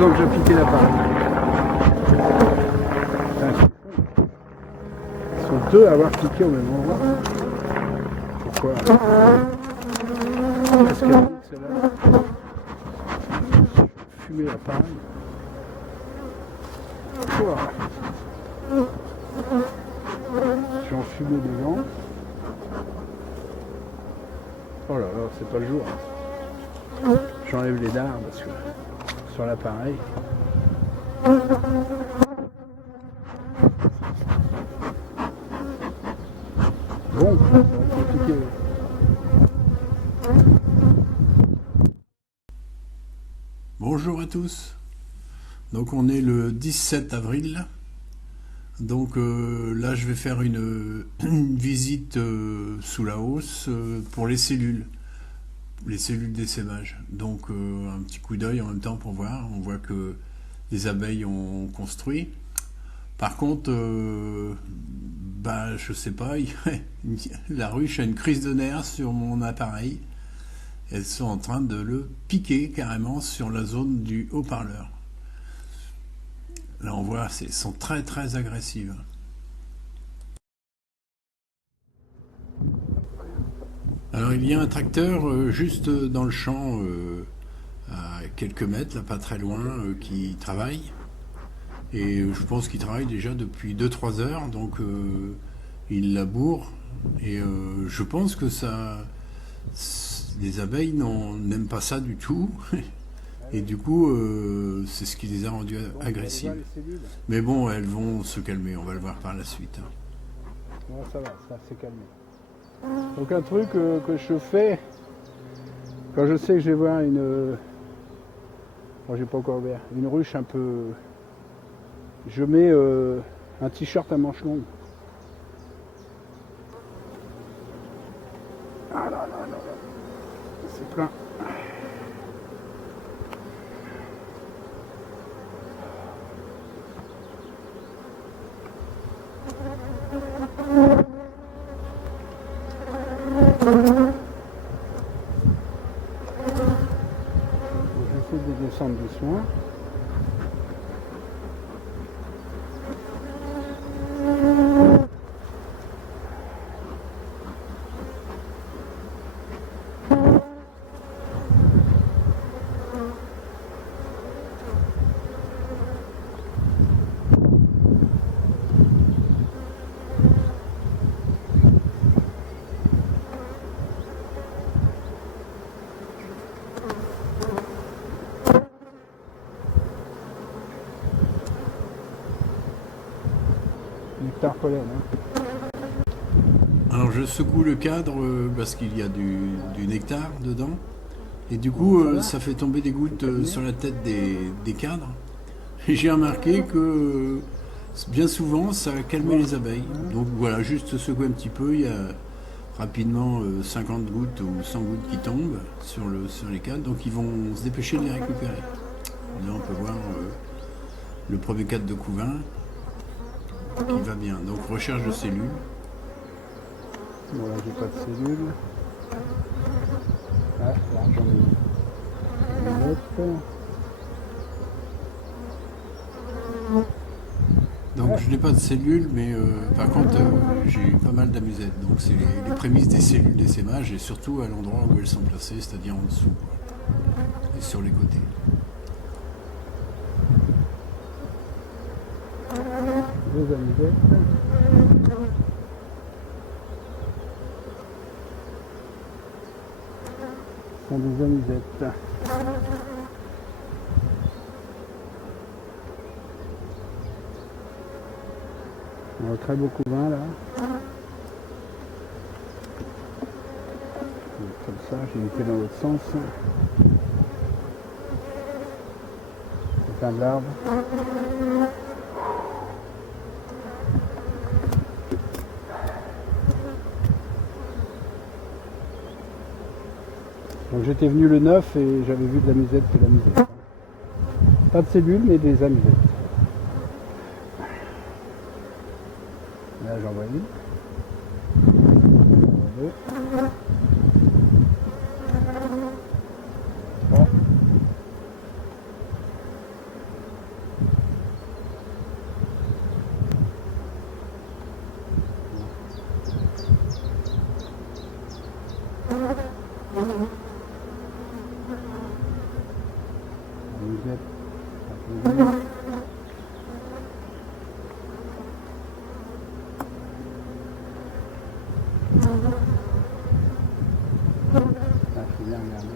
donc je piquais l'appareil. Ils sont deux à avoir piqué au même endroit. Pourquoi? Qu'est-ce qu'elle dit celle-là? Fumer l'appareil. J'en fumais devant. Oh là là, c'est pas le jour. J'enlève les dards parce que sur l'appareil. Bon, compliqué. Bonjour à tous. Donc on est le 17 avril. Donc là je vais faire une visite sous la hausse pour les cellules d'essaimage. Donc un petit coup d'œil en même temps pour voir. On voit que les abeilles ont construit. Par contre, je sais pas, la ruche a une crise de nerfs sur mon appareil. Elles sont en train de le piquer carrément sur la zone du haut-parleur. Là on voit, elles sont très très agressives. Alors il y a un tracteur juste dans le champ, à quelques mètres, là pas très loin, qui travaille. Et je pense qu'il travaille déjà depuis 2-3 heures, donc il laboure. Et je pense que les abeilles n'aiment pas ça du tout. Et du coup, c'est ce qui les a rendues agressives. Mais bon, elles vont se calmer, on va le voir par la suite. Non, ça va, ça s'est calmé. Donc un truc que je fais, quand je sais que je vais voir une... Bon, j'ai pas encore ouvert. Une ruche un peu... Je mets un t-shirt à manches longues. Ah là là là là. C'est plein. J'essaie de descendre doucement. Nectar pollen, hein. Alors je secoue le cadre parce qu'il y a du nectar dedans. Et du coup, ça fait tomber des gouttes sur la tête des cadres. Et j'ai remarqué que bien souvent, ça a calmé les abeilles. Donc voilà, juste secouer un petit peu, il y a rapidement 50 gouttes ou 100 gouttes qui tombent sur les cadres. Donc ils vont se dépêcher de les récupérer. Là, on peut voir le premier cadre de couvain qui va bien. Donc recherche de cellules. Voilà, j'ai pas de cellules. Ah, là, j'en ai une autre. Donc je n'ai pas de cellules, mais par contre j'ai pas mal d'amusettes. Donc c'est les prémices des cellules d'essaimage et surtout à l'endroit où elles sont placées, c'est-à-dire en dessous quoi, et sur les côtés. Deux amusettes. Ce sont des amusettes. Un très beau couvain là. Comme ça, j'ai été dans l'autre sens. C'est plein de larves. Donc j'étais venu le 9 et j'avais vu de la musette et de la musette. Pas de cellules mais des amusettes. Là j'en vois une. J'en vois deux. Bon. Musette, ça fait bien. Ah, faut bien regarder.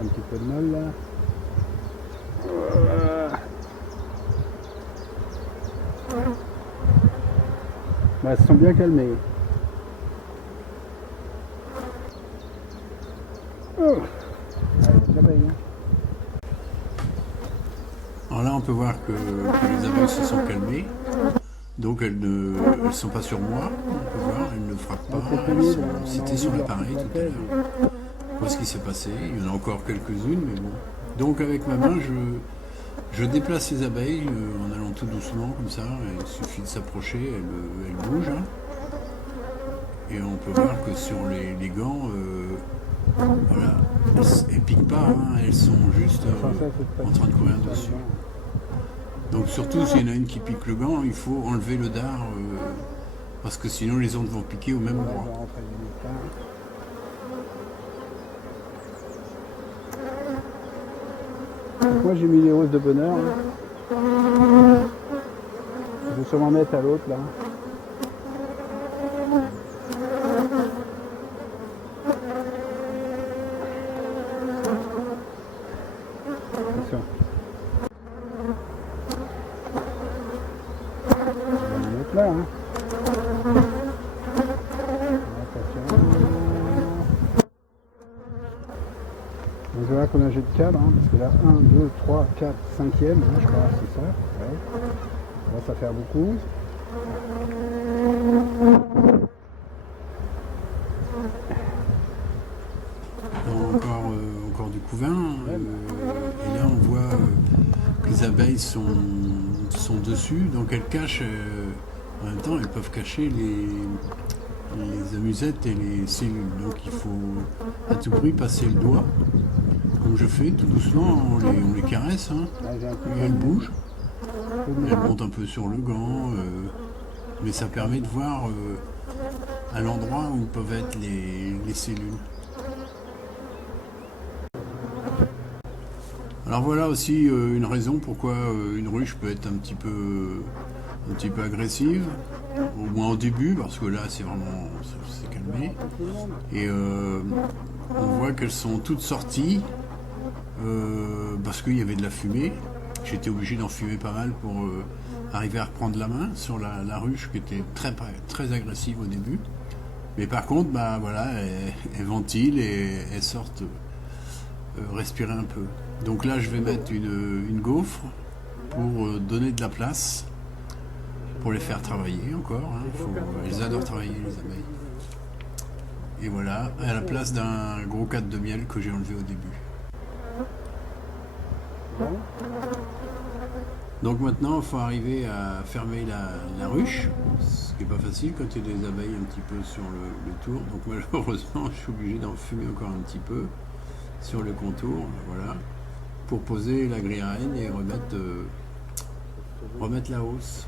Un petit peu de molle là. Bah, elles se sont bien calmées. Oh. Allez, la veille, hein. Alors là, on peut voir que les abeilles se sont calmées. Donc elles ne sont pas sur moi, on peut voir, elles ne frappent pas, c'était sur l'appareil tout à l'heure. Voilà ce qui s'est passé, il y en a encore quelques-unes, mais bon. Donc avec ma main, je déplace les abeilles en allant tout doucement comme ça, il suffit de s'approcher, elles bougent. Hein. Et on peut voir que sur les gants, voilà, elles piquent pas, hein, elles sont juste en train de courir dessus. Donc surtout s'il y en a une qui pique le gant, il faut enlever le dard parce que sinon les autres vont piquer au même endroit. Moi j'ai mis les roses de bonheur. Hein. Je vais sûrement mettre à l'autre là. Attention. Là, hein. Donc voilà combien j'ai de cadres, hein, parce que là 1, 2, 3, 4, 5e, hein, je crois, c'est ça. Ouais. Là ça fait beaucoup. Encore du couvain, et là on voit que les abeilles sont dessus, donc elles cachent, en même temps elles peuvent cacher les amusettes et les cellules, donc il faut à tout prix passer le doigt, comme je fais tout doucement, on les caresse, hein, et elles bougent, elles montent un peu sur le gant, mais ça permet de voir à l'endroit où peuvent être les cellules. Alors voilà aussi une raison pourquoi une ruche peut être un petit peu agressive, au moins au début, parce que là c'est calmé. Et on voit qu'elles sont toutes sorties parce qu'il y avait de la fumée. J'étais obligé d'en fumer pas mal pour arriver à reprendre la main sur la ruche qui était très agressive au début. Mais par contre, bah voilà, elles ventilent et elles sortent respirer un peu. Donc là je vais mettre une gaufre pour donner de la place, pour les faire travailler encore, hein. Elles adorent travailler les abeilles. Et voilà, à la place d'un gros cadre de miel que j'ai enlevé au début. Donc maintenant il faut arriver à fermer la ruche, ce qui n'est pas facile quand il y a des abeilles un petit peu sur le tour. Donc malheureusement je suis obligé d'en fumer encore un petit peu sur le contour, voilà, pour poser la grille à reine et remettre la hausse.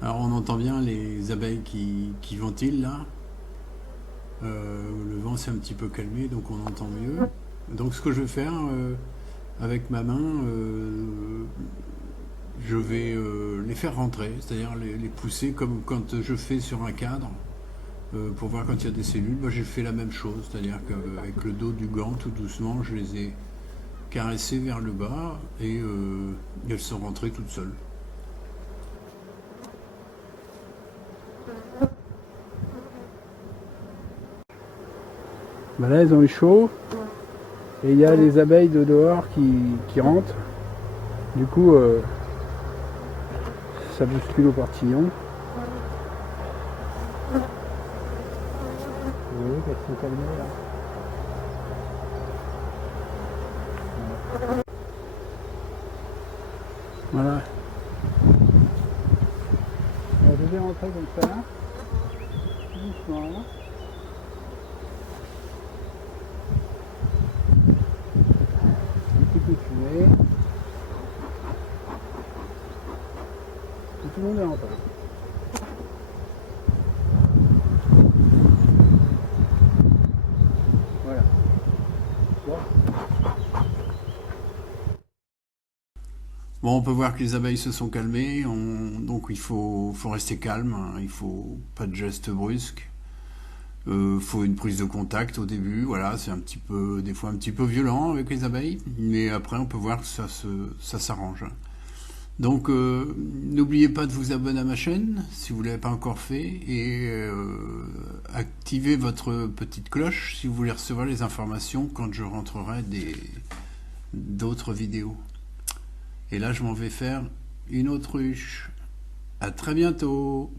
Alors on entend bien les abeilles qui ventilent là. Le vent s'est un petit peu calmé, donc on entend mieux. Donc ce que je vais faire avec ma main, je vais les faire rentrer, c'est-à-dire les pousser comme quand je fais sur un cadre, pour voir quand il y a des cellules. Moi j'ai fait la même chose, c'est-à-dire qu'avec le dos du gant, tout doucement, je les ai caressées vers le bas et elles sont rentrées toutes seules. Ben là, elles ont eu chaud et il y a les abeilles de dehors qui rentrent. Du coup, ça bouscule au portillon. voyez qu'elles se sont calmées là. Voilà. Alors, je vais rentrer comme ça, doucement. Un petit coup de fumée. Et tout le monde est rentré. Voilà. Bon. Bon, on peut voir que les abeilles se sont calmées, donc il faut rester calme, hein. Il faut pas de gestes brusques. Faut une prise de contact au début, voilà, c'est des fois un petit peu violent avec les abeilles, mais après on peut voir que ça s'arrange. Donc n'oubliez pas de vous abonner à ma chaîne si vous ne l'avez pas encore fait et activez votre petite cloche si vous voulez recevoir les informations quand je rentrerai d'autres vidéos. Et là je m'en vais faire une autruche. À très bientôt.